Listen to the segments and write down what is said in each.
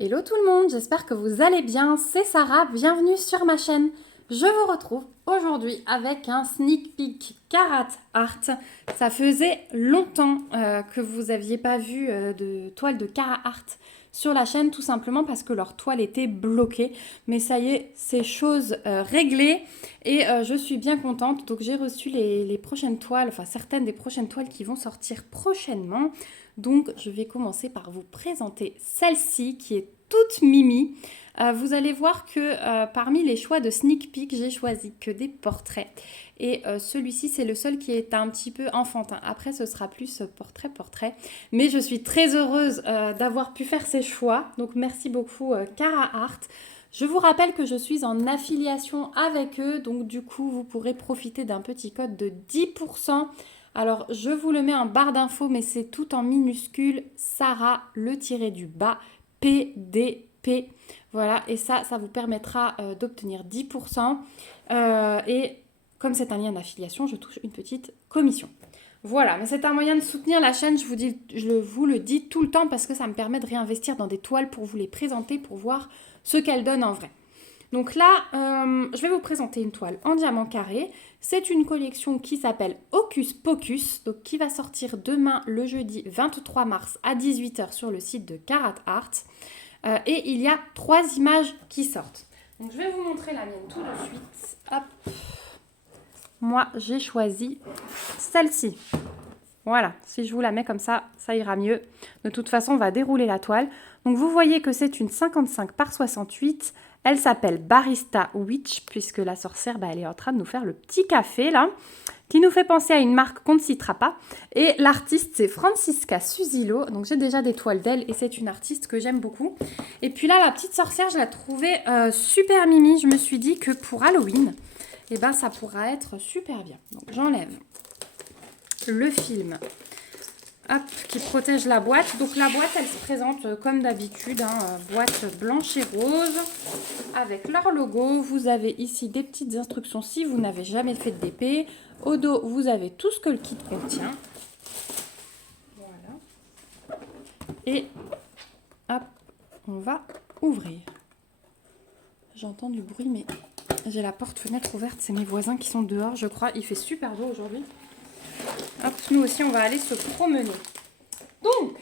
Hello tout le monde, j'espère que vous allez bien, c'est Sarah, bienvenue sur ma chaîne. Je vous retrouve aujourd'hui avec un sneak peek Karat Art. Ça faisait longtemps que vous n'aviez pas vu de toile de Karat Art sur la chaîne, tout simplement parce que leur toile était bloquée. Mais ça y est, c'est chose réglée et je suis bien contente. Donc j'ai reçu les prochaines toiles, enfin certaines des prochaines toiles qui vont sortir prochainement. Donc je vais commencer par vous présenter celle-ci qui est toute mimi. Vous allez voir que parmi les choix de sneak peek, j'ai choisi que des portraits. Et celui-ci, c'est le seul qui est un petit peu enfantin. Après, ce sera plus portrait-portrait. Mais je suis très heureuse d'avoir pu faire ces choix. Donc merci beaucoup Cara Art. Je vous rappelle que je suis en affiliation avec eux. Donc du coup, vous pourrez profiter d'un petit code de 10%. Alors, je vous le mets en barre d'infos, mais c'est tout en minuscule. Sarah, le tiré du bas, PDP. Voilà, et ça vous permettra d'obtenir 10%. Et comme c'est un lien d'affiliation, je touche une petite commission. Voilà, mais c'est un moyen de soutenir la chaîne, je vous le dis tout le temps parce que ça me permet de réinvestir dans des toiles pour vous les présenter, pour voir ce qu'elles donnent en vrai. Donc là, je vais vous présenter une toile en diamant carré. C'est une collection qui s'appelle Hocus Pocus, donc qui va sortir demain le jeudi 23 mars à 18h sur le site de Karat Art. Et il y a 3 images qui sortent. Donc je vais vous montrer la mienne tout de suite. Hop. Moi, j'ai choisi celle-ci. Voilà, si je vous la mets comme ça ira mieux. De toute façon, on va dérouler la toile. Donc vous voyez que c'est une 55 par 68. Elle s'appelle Barista Witch, puisque la sorcière, elle est en train de nous faire le petit café, là, qui nous fait penser à une marque qu'on ne citera pas. Et l'artiste, c'est Francisca Susilo. Donc j'ai déjà des toiles d'elle, et c'est une artiste que j'aime beaucoup. Et puis là, la petite sorcière, je la trouvais super mimi. Je me suis dit que pour Halloween, ça pourra être super bien. Donc j'enlève le film qui protège la boîte. Donc la boîte, elle se présente comme d'habitude, boîte blanche et rose avec leur logo. Vous avez ici des petites instructions si vous n'avez jamais fait de DP. Au dos, vous avez tout ce que le kit contient. Voilà. Et hop, on va ouvrir. J'entends du bruit, mais j'ai la porte-fenêtre ouverte. C'est mes voisins qui sont dehors, je crois. Il fait super beau aujourd'hui. Hop, nous aussi, on va aller se promener. Donc,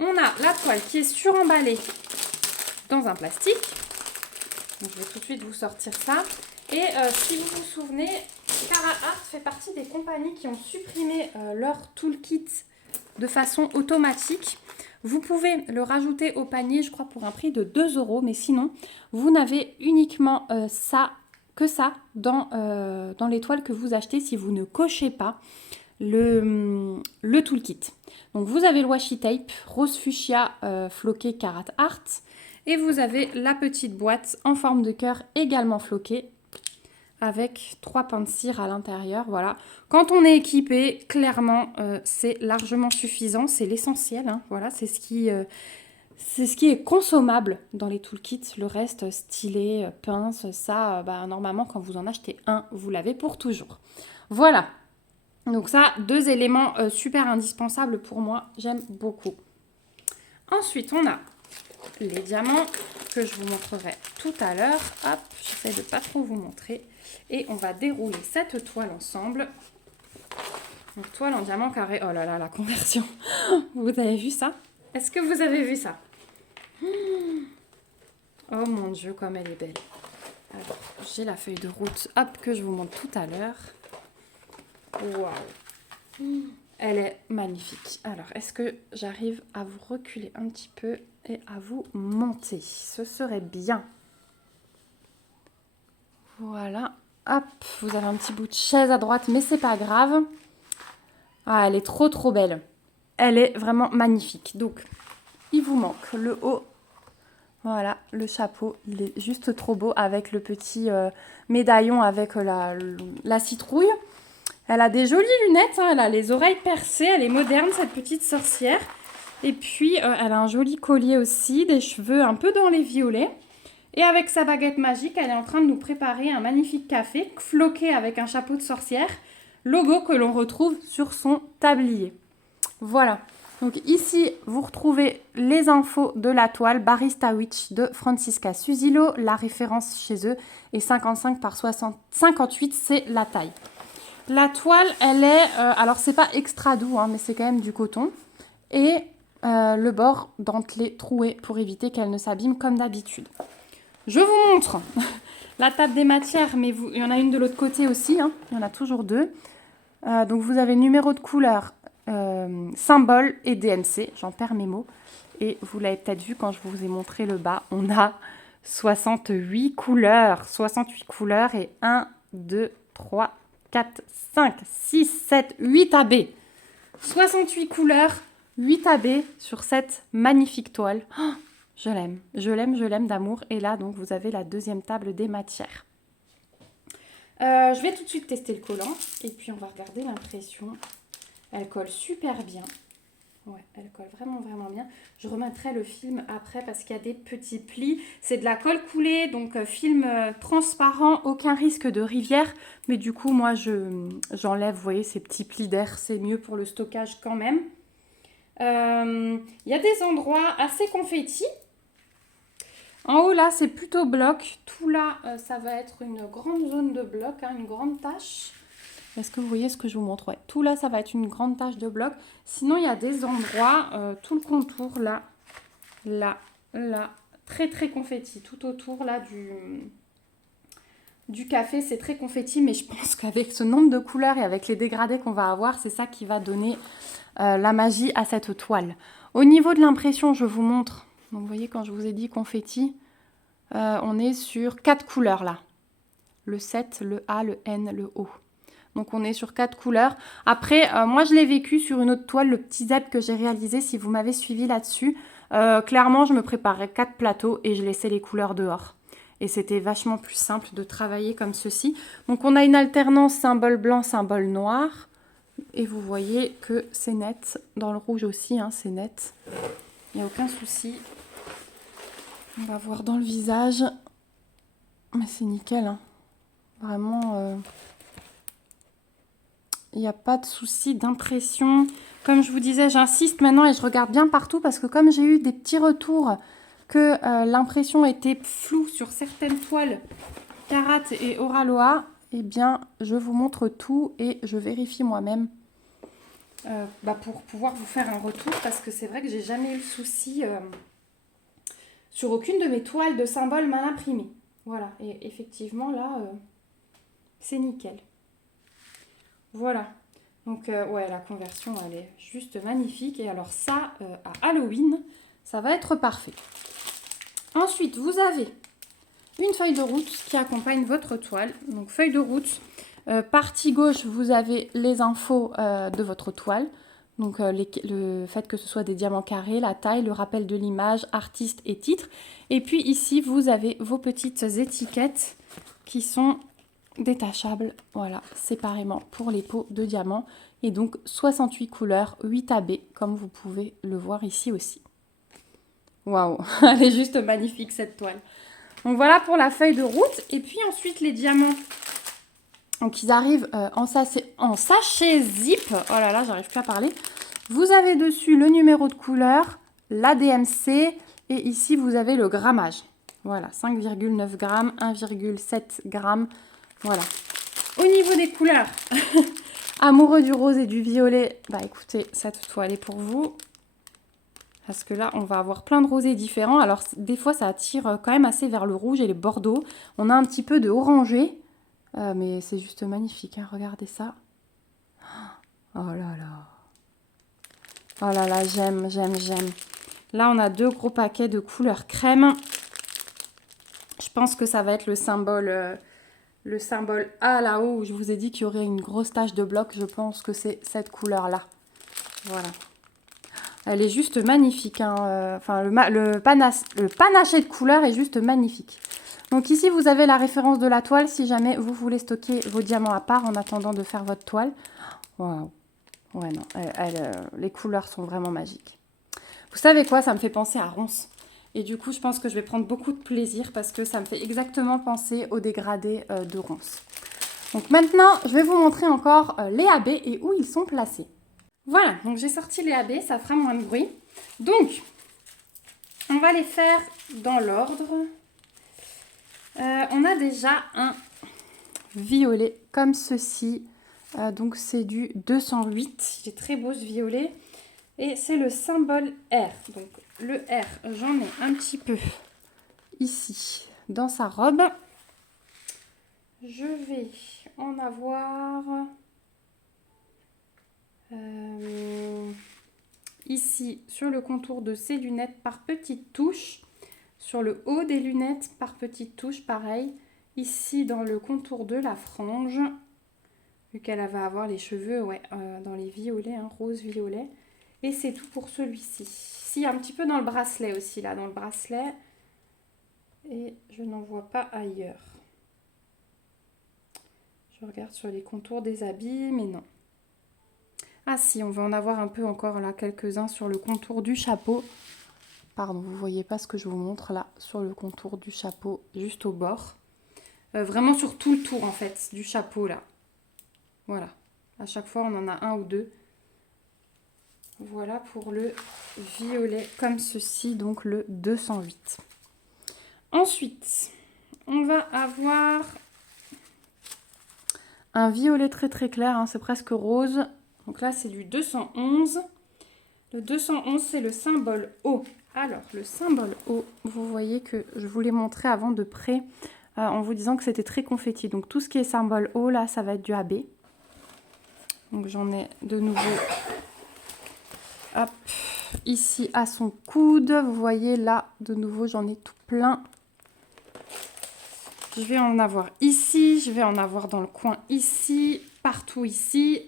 on a la toile qui est suremballée dans un plastique. Donc, je vais tout de suite vous sortir ça. Et si vous vous souvenez, Cara Art fait partie des compagnies qui ont supprimé leur toolkit de façon automatique. Vous pouvez le rajouter au panier, je crois, pour un prix de 2 €. Mais sinon, vous n'avez uniquement ça dans les toiles que vous achetez si vous ne cochez pas le toolkit. Donc vous avez le washi tape rose fuchsia floqué Karat Art et vous avez la petite boîte en forme de cœur également floquée avec 3 pains de cire à l'intérieur. Voilà. Quand on est équipé, clairement, c'est largement suffisant. C'est l'essentiel. Voilà, c'est ce qui est consommable dans les toolkits. Le reste, stylet, pince, ça, normalement, quand vous en achetez un, vous l'avez pour toujours. Voilà. Donc ça, 2 éléments super indispensables pour moi. J'aime beaucoup. Ensuite, on a les diamants que je vous montrerai tout à l'heure. Hop, j'essaie de pas trop vous montrer. Et on va dérouler cette toile ensemble. Donc toile en diamant carré. Oh là là, la conversion. Vous avez vu ça? Est-ce que vous avez vu ça? Oh mon Dieu, comme elle est belle. Alors, j'ai la feuille de route, hop, que je vous montre tout à l'heure. Waouh! Elle est magnifique. Alors, est-ce que j'arrive à vous reculer un petit peu et à vous monter? Ce serait bien. Voilà. Hop, vous avez un petit bout de chaise à droite, mais c'est pas grave. Ah, elle est trop trop belle. Elle est vraiment magnifique. Donc, il vous manque le haut. Voilà, le chapeau, il est juste trop beau avec le petit médaillon avec la citrouille. Elle a des jolies lunettes, elle a les oreilles percées, elle est moderne cette petite sorcière. Et puis elle a un joli collier aussi, des cheveux un peu dans les violets. Et avec sa baguette magique, elle est en train de nous préparer un magnifique café floqué avec un chapeau de sorcière, logo que l'on retrouve sur son tablier. Voilà. Donc ici, vous retrouvez les infos de la toile Barista Witch de Francisca Susilo. La référence chez eux est 55 par 58, c'est la taille. La toile, elle est... alors, c'est pas extra doux, hein, mais c'est quand même du coton. Et le bord dentelé troué pour éviter qu'elle ne s'abîme comme d'habitude. Je vous montre la table des matières, mais il y en a une de l'autre côté aussi. Hein, il y en a toujours deux. Donc, vous avez numéro de couleur, symbole et DMC. J'en perds mes mots. Et vous l'avez peut-être vu quand je vous ai montré le bas. On a 68 couleurs. 68 couleurs et 1, 2, 3, 4, 5, 6, 7, 8 AB. 68 couleurs, 8 AB sur cette magnifique toile. Oh, je l'aime d'amour. Et là, donc, vous avez la deuxième table des matières. Je vais tout de suite tester le collant. Et puis, on va regarder l'impression. Elle colle super bien. Ouais, elle colle vraiment, vraiment bien. Je remettrai le film après parce qu'il y a des petits plis. C'est de la colle coulée, donc film transparent, aucun risque de rivière. Mais du coup, moi, j'enlève, vous voyez, ces petits plis d'air. C'est mieux pour le stockage quand même. Il y a des endroits assez confettis. En haut, là, c'est plutôt bloc. Tout là, ça va être une grande zone de bloc, hein, une grande tache. Est-ce que vous voyez ce que je vous montre? Ouais. Tout là, ça va être une grande tache de bloc. Sinon, il y a des endroits, tout le contour, là, très très confetti. Tout autour, là, du café, c'est très confetti. Mais je pense qu'avec ce nombre de couleurs et avec les dégradés qu'on va avoir, c'est ça qui va donner la magie à cette toile. Au niveau de l'impression, je vous montre. Donc, vous voyez, quand je vous ai dit confetti, on est sur 4 couleurs, là. Le 7, le A, le N, le O. Donc, on est sur 4 couleurs. Après, moi, je l'ai vécu sur une autre toile, le petit zèbre que j'ai réalisé, si vous m'avez suivi là-dessus. Clairement, je me préparais 4 plateaux et je laissais les couleurs dehors. Et c'était vachement plus simple de travailler comme ceci. Donc, on a une alternance symbole blanc, symbole noir. Et vous voyez que c'est net. Dans le rouge aussi, hein, c'est net. Il n'y a aucun souci. On va voir dans le visage. Mais c'est nickel, hein. Vraiment... il n'y a pas de souci d'impression. Comme je vous disais, j'insiste maintenant et je regarde bien partout parce que comme j'ai eu des petits retours que l'impression était floue sur certaines toiles Carat et Oraloa, eh bien, je vous montre tout et je vérifie moi-même pour pouvoir vous faire un retour parce que c'est vrai que j'ai jamais eu le souci sur aucune de mes toiles de symboles mal imprimées. Voilà, et effectivement, là, c'est nickel. Voilà, donc ouais, la conversion, elle est juste magnifique. Et alors ça, à Halloween, ça va être parfait. Ensuite, vous avez une feuille de route qui accompagne votre toile. Donc feuille de route, partie gauche, vous avez les infos de votre toile. Donc le fait que ce soit des diamants carrés, la taille, le rappel de l'image, artiste et titre. Et puis ici, vous avez vos petites étiquettes qui sont... détachable, voilà, séparément pour les pots de diamants. Et donc 68 couleurs, 8 AB, comme vous pouvez le voir ici aussi. Waouh, elle est juste magnifique cette toile. Donc voilà pour la feuille de route. Et puis ensuite les diamants. Donc ils arrivent en sachet zip. Oh là là, j'arrive plus à parler. Vous avez dessus le numéro de couleur, la DMC. Et ici vous avez le grammage. Voilà, 5,9 grammes, 1,7 grammes. Voilà. Au niveau des couleurs, amoureux du rose et du violet, bah écoutez, cette toile est pour vous. Parce que là, on va avoir plein de rosés différents. Alors, des fois, ça attire quand même assez vers le rouge et les bordeaux. On a un petit peu de orangé. Mais c'est juste magnifique, hein. Regardez ça. Oh là là. Oh là là, j'aime. Là, on a 2 gros paquets de couleur crème. Je pense que ça va être le symbole A là-haut où je vous ai dit qu'il y aurait une grosse tache de bloc. Je pense que c'est cette couleur-là. Voilà. Elle est juste magnifique, hein. Enfin, le panaché de couleurs est juste magnifique. Donc ici, vous avez la référence de la toile si jamais vous voulez stocker vos diamants à part en attendant de faire votre toile. Waouh. Ouais, non, les couleurs sont vraiment magiques. Vous savez quoi? Ça me fait penser à ronce. Et du coup, je pense que je vais prendre beaucoup de plaisir parce que ça me fait exactement penser au dégradé de ronce. Donc maintenant, je vais vous montrer encore les AB et où ils sont placés. Voilà, donc j'ai sorti les AB, ça fera moins de bruit. Donc, on va les faire dans l'ordre. On a déjà un violet comme ceci. Donc c'est du 208. Il est très beau ce violet. Et c'est le symbole R. Donc le R, j'en ai un petit peu ici dans sa robe. Je vais en avoir ici sur le contour de ses lunettes par petites touches. Sur le haut des lunettes par petites touches, pareil. Ici dans le contour de la frange. Vu qu'elle va avoir les cheveux dans les violets, hein, rose violet. Et c'est tout pour celui-ci. Si, un petit peu dans le bracelet aussi, là, dans le bracelet. Et je n'en vois pas ailleurs. Je regarde sur les contours des habits, mais non. Ah si, on va en avoir un peu encore là, quelques-uns sur le contour du chapeau. Pardon, vous ne voyez pas ce que je vous montre là, sur le contour du chapeau, juste au bord. Vraiment sur tout le tour en fait, du chapeau là. Voilà. À chaque fois, on en a un ou deux. Voilà pour le violet comme ceci, donc le 208. Ensuite, on va avoir un violet très très clair, hein, c'est presque rose. Donc là, c'est du 211. Le 211, c'est le symbole O. Alors, le symbole O, vous voyez que je vous l'ai montré avant de près en vous disant que c'était très confetti. Donc, tout ce qui est symbole O, là, ça va être du AB. Donc, j'en ai de nouveau... Hop, ici à son coude, vous voyez là, de nouveau, j'en ai tout plein. Je vais en avoir ici, je vais en avoir dans le coin ici, partout ici.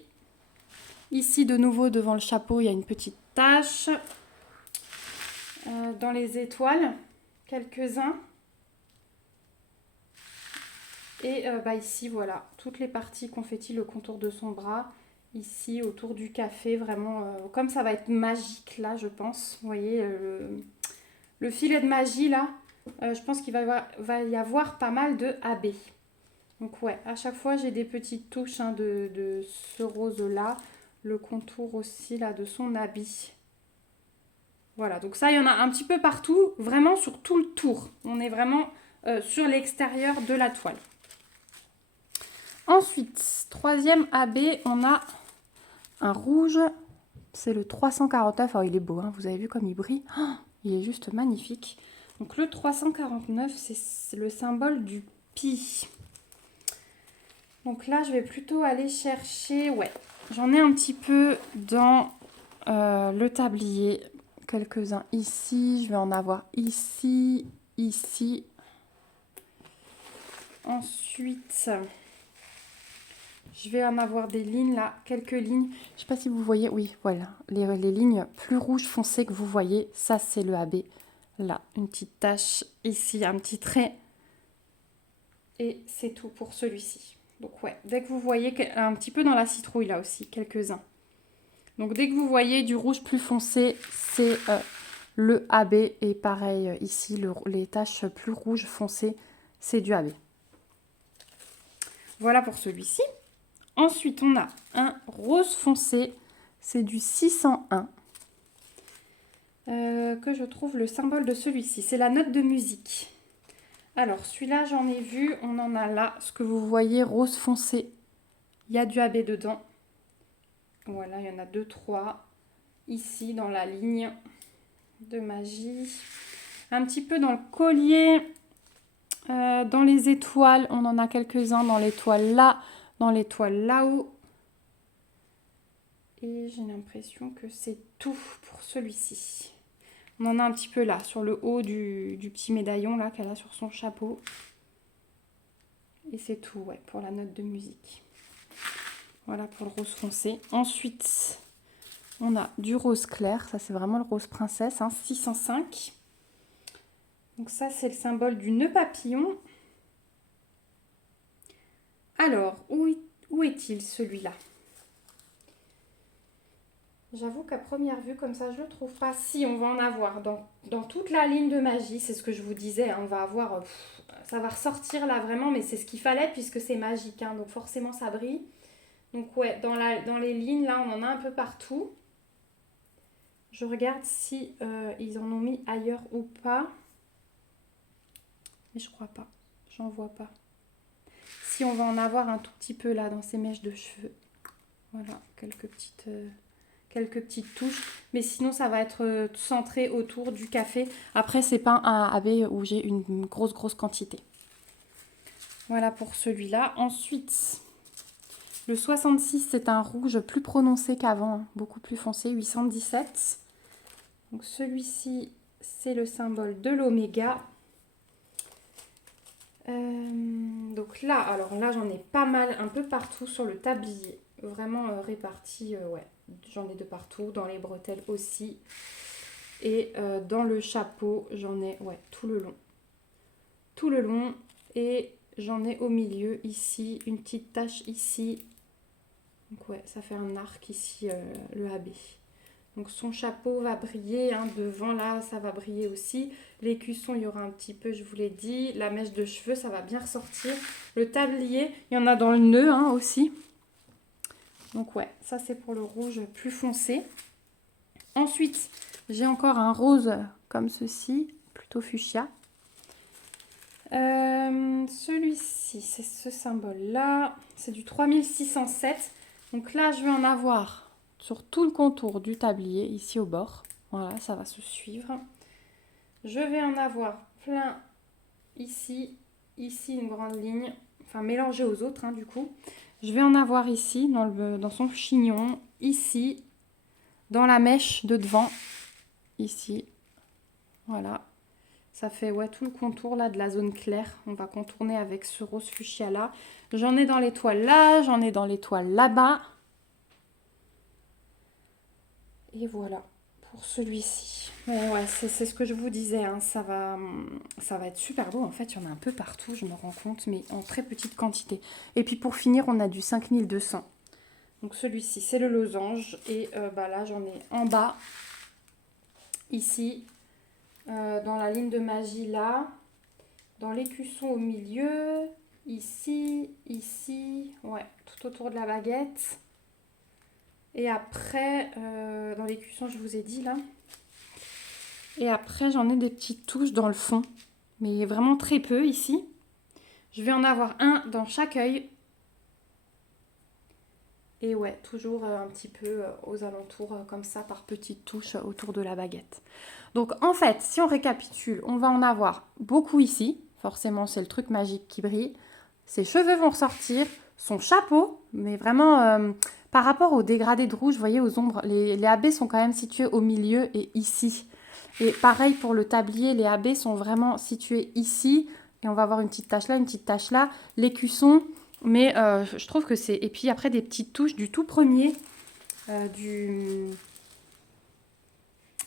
Ici, de nouveau, devant le chapeau, il y a une petite tache. Dans les étoiles, quelques-uns. Et ici, voilà, toutes les parties confetti, le contour de son bras. Ici, autour du café, vraiment, comme ça va être magique, là, je pense. Vous voyez, le filet de magie, là, je pense qu'il va y avoir pas mal de AB. Donc, ouais, à chaque fois, j'ai des petites touches hein, de ce rose-là. Le contour aussi, là, de son habit. Voilà, donc ça, il y en a un petit peu partout, vraiment sur tout le tour. On est vraiment sur l'extérieur de la toile. Ensuite, troisième AB, on a un rouge, c'est le 349. Alors, il est beau, hein, vous avez vu comme il brille. Oh, il est juste magnifique. Donc, le 349, c'est le symbole du pi. Donc là, je vais plutôt aller chercher... Ouais, j'en ai un petit peu dans le tablier. Quelques-uns ici. Je vais en avoir ici, ici. Ensuite... Je vais en avoir des lignes là, quelques lignes. Je ne sais pas si vous voyez, oui, voilà. Les lignes plus rouges foncées que vous voyez, ça c'est le AB. Là, une petite tache, ici un petit trait. Et c'est tout pour celui-ci. Donc ouais, dès que vous voyez un petit peu dans la citrouille là aussi, quelques-uns. Donc dès que vous voyez du rouge plus foncé, c'est le AB. Et pareil ici, les taches plus rouges foncées, c'est du AB. Voilà pour celui-ci. Ensuite, on a un rose foncé, c'est du 601, que je trouve le symbole de celui-ci. C'est la note de musique. Alors, celui-là, j'en ai vu, on en a là, ce que vous voyez, rose foncé. Il y a du AB dedans. Voilà, il y en a 2, 3. Ici, dans la ligne de magie. Un petit peu dans le collier, dans les étoiles, on en a quelques-uns dans l'étoile là. Dans l'étoile là-haut. Et j'ai l'impression que c'est tout pour celui-ci. On en a un petit peu là, sur le haut du petit médaillon là qu'elle a sur son chapeau. Et c'est tout, ouais, pour la note de musique. Voilà pour le rose foncé. Ensuite, on a du rose clair. Ça, c'est vraiment le rose princesse, hein, 605. Donc ça, c'est le symbole du nœud papillon. Alors, où est-il celui-là? J'avoue qu'à première vue, comme ça, je ne le trouve pas. Si, on va en avoir dans toute la ligne de magie. C'est ce que je vous disais. Hein, on va avoir... ça va ressortir là vraiment, mais c'est ce qu'il fallait puisque c'est magique. Hein, donc forcément, ça brille. Donc ouais, dans les lignes, là, on en a un peu partout. Je regarde si ils en ont mis ailleurs ou pas. Mais je crois pas. J'en vois pas. Si on va en avoir un tout petit peu là dans ces mèches de cheveux. Voilà, quelques petites touches. Mais sinon, ça va être centré autour du café. Après, c'est pas un AB où j'ai une grosse quantité. Voilà pour celui-là. Ensuite, le 66, c'est un rouge plus prononcé qu'avant, beaucoup plus foncé, 817. Donc celui-ci, c'est le symbole de l'oméga. Donc là, alors là, j'en ai pas mal, un peu partout sur le tablier. Vraiment répartis, ouais. J'en ai de partout, dans les bretelles aussi. Et dans le chapeau, j'en ai, ouais, tout le long. Tout le long. Et j'en ai au milieu, ici, une petite tache ici. Donc ouais, ça fait un arc ici, le AB. Donc son chapeau va briller, hein, devant là, ça va briller aussi. L'écusson, il y aura un petit peu, je vous l'ai dit. La mèche de cheveux, ça va bien ressortir. Le tablier, il y en a dans le nœud hein, aussi. Donc ouais, ça c'est pour le rouge plus foncé. Ensuite, j'ai encore un rose comme ceci, plutôt fuchsia. Celui-ci, c'est ce symbole-là. C'est du 3607. Donc là, je vais en avoir sur tout le contour du tablier, ici au bord. Voilà, ça va se suivre. Je vais en avoir plein ici, ici une grande ligne, enfin mélangée aux autres hein, du coup. Je vais en avoir ici, dans son chignon, ici, dans la mèche de devant, ici. Voilà. Ça fait ouais, tout le contour là de la zone claire. On va contourner avec ce rose fuchsia là. J'en ai dans l'étoile là, j'en ai dans l'étoile là-bas. Et voilà pour celui-ci. Ouais, c'est ce que je vous disais. Hein. Ça va être super beau. En fait, il y en a un peu partout, je me rends compte, mais en très petite quantité. Et puis pour finir, on a du 5200. Donc celui-ci, c'est le losange. Et bah là, j'en ai en bas, ici, dans la ligne de magie là, dans l'écusson au milieu, ici, ici, ouais, tout autour de la baguette. Et après, dans l'écusson, je vous ai dit là. Et après, j'en ai des petites touches dans le fond, mais vraiment très peu ici. Je vais en avoir un dans chaque œil. Et ouais, toujours un petit peu aux alentours, comme ça, par petites touches autour de la baguette. Donc en fait, si on récapitule, on va en avoir beaucoup ici. Forcément, c'est le truc magique qui brille. Ses cheveux vont ressortir. Son chapeau, mais vraiment, par rapport au dégradé de rouge, vous voyez, aux ombres, les AB sont quand même situés au milieu et ici. Et pareil pour le tablier, les AB sont vraiment situés ici. Et on va avoir une petite tache là, une petite tache là. L'écusson, mais je trouve que c'est... Et puis après, des petites touches du tout premier.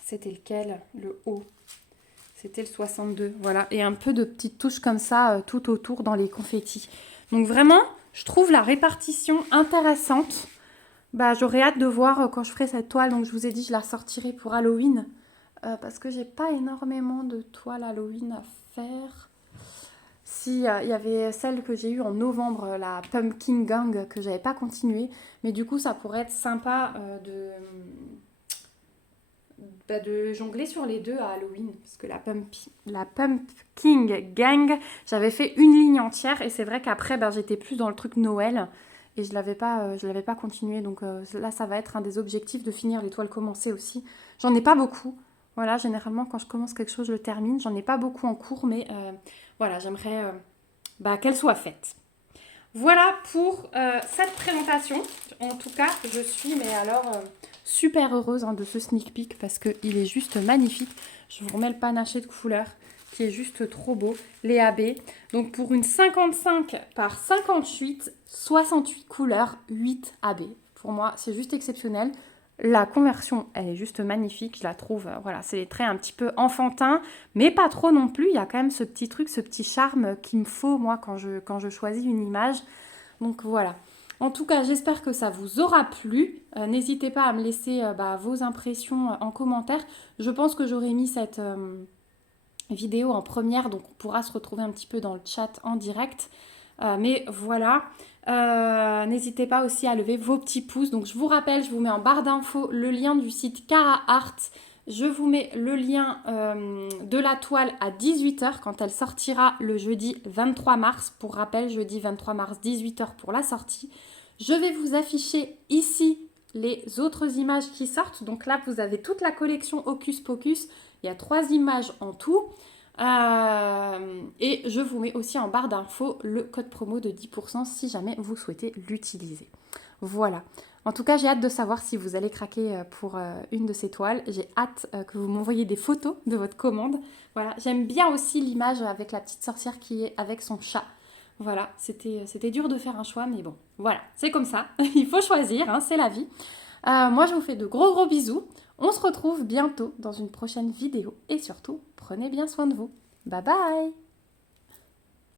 C'était lequel? Le haut. C'était le 62. Voilà. Et un peu de petites touches comme ça, tout autour dans les confettis. Donc vraiment, je trouve la répartition intéressante. Bah, j'aurais hâte de voir quand je ferai cette toile. Donc je vous ai dit, je la sortirai pour Halloween. Parce que j'ai pas énormément de toiles Halloween à faire. Si, il y avait celle que j'ai eue en novembre, la Pumpkin Gang, que j'avais pas continuée. Mais du coup, ça pourrait être sympa de jongler sur les deux à Halloween. Parce que la Pumpkin Gang, j'avais fait une ligne entière. Et c'est vrai qu'après, j'étais plus dans le truc Noël. Et je l'avais pas continué. Donc là, ça va être un des objectifs de finir l'étoile commencée aussi. J'en ai pas beaucoup. Voilà, généralement, quand je commence quelque chose, je le termine. J'en ai pas beaucoup en cours, mais voilà, j'aimerais qu'elle soit faite. Voilà pour cette présentation. En tout cas, je suis super heureuse de ce sneak peek parce qu'il est juste magnifique. Je vous remets le panaché de couleurs qui est juste trop beau. Les AB. Donc pour une 55 par 58, 68 couleurs, 8 AB. Pour moi, c'est juste exceptionnel. La conversion, elle est juste magnifique, je la trouve, voilà, c'est des traits un petit peu enfantins, mais pas trop non plus, il y a quand même ce petit truc, ce petit charme qu'il me faut, moi, quand je choisis une image. Donc voilà. En tout cas, j'espère que ça vous aura plu. N'hésitez pas à me laisser vos impressions en commentaire. Je pense que j'aurais mis cette vidéo en première, donc on pourra se retrouver un petit peu dans le chat en direct. Mais voilà. N'hésitez pas aussi à lever vos petits pouces. Donc je vous rappelle, je vous mets en barre d'infos le lien du site Cara Art. Je vous mets le lien de la toile à 18h quand elle sortira le jeudi 23 mars. Pour rappel, jeudi 23 mars, 18h pour la sortie. Je vais vous afficher ici les autres images qui sortent. Donc là, vous avez toute la collection Hocus Pocus. Il y a 3 images en tout. Et je vous mets aussi en barre d'infos le code promo de 10% si jamais vous souhaitez l'utiliser. Voilà. En tout cas, j'ai hâte de savoir si vous allez craquer pour une de ces toiles. J'ai hâte que vous m'envoyiez des photos de votre commande. Voilà. J'aime bien aussi l'image avec la petite sorcière qui est avec son chat. Voilà, c'était dur de faire un choix, mais bon, voilà, c'est comme ça. Il faut choisir, hein, c'est la vie. Moi, je vous fais de gros bisous. On se retrouve bientôt dans une prochaine vidéo. Et surtout, prenez bien soin de vous. Bye bye!